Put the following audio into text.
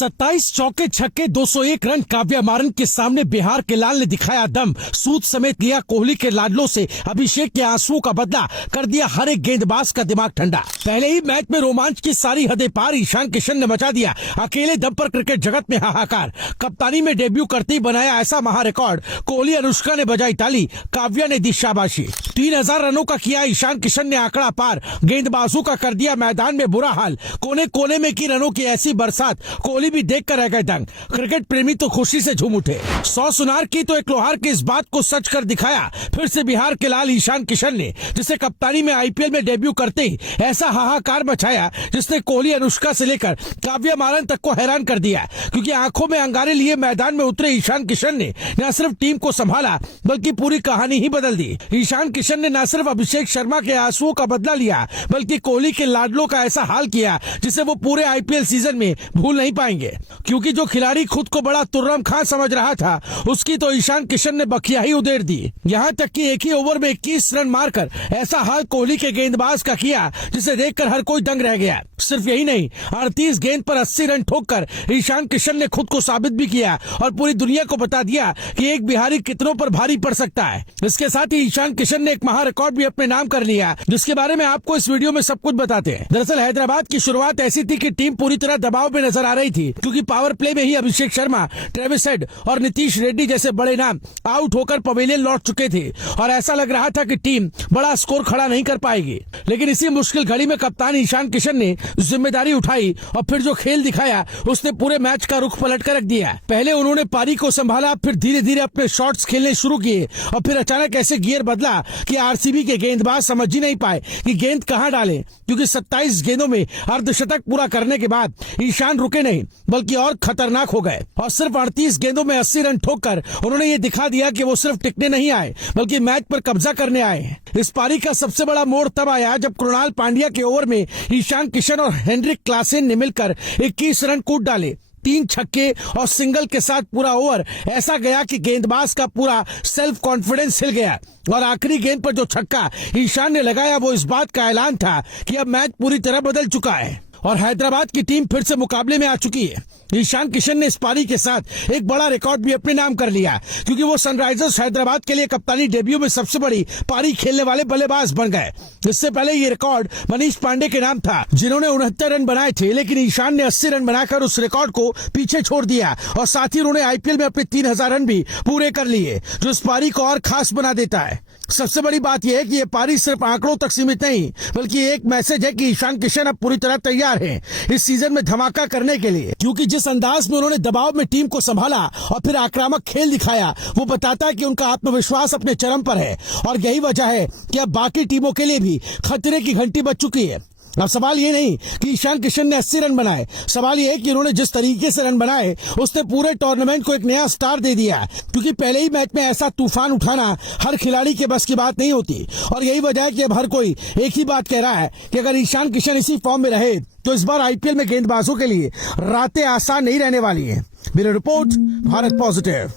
27 चौके छक्के 201 रन काव्या मारन के सामने बिहार के लाल ने दिखाया दम। सूद समेत लिया कोहली के लाडलों से अभिषेक के आंसुओं का बदला, कर दिया हर एक गेंदबाज का दिमाग ठंडा। पहले ही मैच में रोमांच की सारी हदें पार ईशान किशन ने मचा दिया अकेले दम पर क्रिकेट जगत में हाहाकार। कप्तानी में डेब्यू करते ही बनाया ऐसा महा रिकॉर्ड, कोहली अनुष्का ने बजाई ताली, काव्या ने दी शाबाशी। 3000 रनों का किया ईशान किशन ने आंकड़ा पार, गेंदबाजों का कर दिया मैदान में बुरा हाल। कोने कोने में की रनों की ऐसी बरसात, कोहली भी देख कर रह गए दंग। क्रिकेट प्रेमी तो खुशी से झूम उठे। 100 सुनार की तो एक लोहार की इस बात को सच कर दिखाया फिर से बिहार के लाल ईशान किशन ने, जिसे कप्तानी में आईपीएल में डेब्यू करते ही ऐसा हाहाकार मचाया जिसने कोहली अनुष्का से लेकर काव्या मारन तक को हैरान कर दिया। क्योंकि आंखों में अंगारे लिए मैदान में उतरे ईशान किशन ने न सिर्फ टीम को संभाला बल्कि पूरी कहानी ही बदल दी। ईशान किशन ने न सिर्फ अभिषेक शर्मा के आंसुओं का बदला लिया बल्कि कोहली के लाडलों का ऐसा हाल किया जिसे वो पूरे आईपीएल सीजन में भूल नहीं पाएंगे। क्योंकि जो खिलाड़ी खुद को बड़ा तुर्रम खां समझ रहा था उसकी तो ईशान किशन ने बखिया ही उधेड़ दी। यहाँ तक कि एक ही ओवर में 21 रन मारकर ऐसा हाल कोहली के गेंदबाज का किया जिसे देखकर हर कोई दंग रह गया। सिर्फ यही नहीं, 38 गेंद पर 80 रन ठोककर ईशान किशन ने खुद को साबित भी किया और पूरी दुनिया को बता दिया कि एक बिहारी कितनों पर भारी पड़ सकता है। इसके साथ ही ईशान किशन ने एक महा रिकॉर्ड भी अपने नाम कर लिया, जिसके बारे में आपको इस वीडियो में सब कुछ बताते हैं। दरअसल हैदराबाद की शुरुआत ऐसी थी कि टीम पूरी तरह दबाव में नजर आ रही थी, क्योंकि पावर प्ले में ही अभिषेक शर्मा, ट्रेविस हेड और नीतीश रेड्डी जैसे बड़े नाम आउट होकर पवेलियन लौट चुके थे और ऐसा लग रहा था कि टीम बड़ा स्कोर खड़ा नहीं कर पाएगी। लेकिन इसी मुश्किल घड़ी में कप्तान ईशान किशन ने जिम्मेदारी उठाई और फिर जो खेल दिखाया उसने पूरे मैच का रुख पलट कर रख दिया। पहले उन्होंने पारी को संभाला, फिर धीरे धीरे अपने शॉट्स खेलने शुरू किए और फिर अचानक ऐसे गियर बदला कि आरसीबी के गेंदबाज समझ ही नहीं पाए कि गेंद कहां डालें। क्योंकि 27 गेंदों में अर्धशतक पूरा करने के बाद ईशान रुके नहीं बल्कि और खतरनाक हो गए और सिर्फ 38 गेंदों में 80 रन ठोककर उन्होंने ये दिखा दिया कि वो सिर्फ टिकने नहीं आए बल्कि मैच पर कब्जा करने आए। इस पारी का सबसे बड़ा मोड़ तब आया जब कृणाल पांड्या के ओवर में ईशान किशन और हेनरिक क्लासेन ने मिलकर 21 रन कूद डाले। 3 छक्के और सिंगल के साथ पूरा ओवर ऐसा गया कि गेंदबाज का पूरा सेल्फ कॉन्फिडेंस हिल गया और आखिरी गेंद पर जो छक्का ईशान ने लगाया वो इस बात का ऐलान था कि अब मैच पूरी तरह बदल चुका है और हैदराबाद की टीम फिर से मुकाबले में आ चुकी है। ईशान किशन ने इस पारी के साथ एक बड़ा रिकॉर्ड भी अपने नाम कर लिया, क्योंकि वो सनराइजर्स हैदराबाद के लिए कप्तानी डेब्यू में सबसे बड़ी पारी खेलने वाले बल्लेबाज बन गए। इससे पहले ये रिकॉर्ड मनीष पांडे के नाम था, जिन्होंने 69 रन बनाए थे, लेकिन ईशान ने 80 रन बनाकर उस रिकॉर्ड को पीछे छोड़ दिया और साथ ही उन्होंने आईपीएल में अपने 3000 रन भी पूरे कर लिए, जो इस पारी को और खास बना देता है। सबसे बड़ी बात यह है कि ये पारी सिर्फ आंकड़ों तक सीमित नहीं बल्कि एक मैसेज है कि ईशान किशन अब पूरी तरह तैयार हैं इस सीजन में धमाका करने के लिए। क्योंकि जिस अंदाज में उन्होंने दबाव में टीम को संभाला और फिर आक्रामक खेल दिखाया वो बताता है कि उनका आत्मविश्वास अपने चरम पर है और यही वजह है कि अब बाकी टीमों के लिए भी खतरे की घंटी बज चुकी है। अब सवाल ये नहीं कि ईशान किशन ने 80 रन बनाए, सवाल ये है कि उन्होंने जिस तरीके से रन बनाए उसने पूरे टूर्नामेंट को एक नया स्टार दे दिया। क्योंकि पहले ही मैच में ऐसा तूफान उठाना हर खिलाड़ी के बस की बात नहीं होती और यही वजह है कि अब हर कोई एक ही बात कह रहा है कि अगर ईशान किशन इसी फॉर्म में रहे तो इस बार आईपीएल में गेंदबाजों के लिए रातें आसान नहीं रहने वाली है। Bureau report, Bharat positive.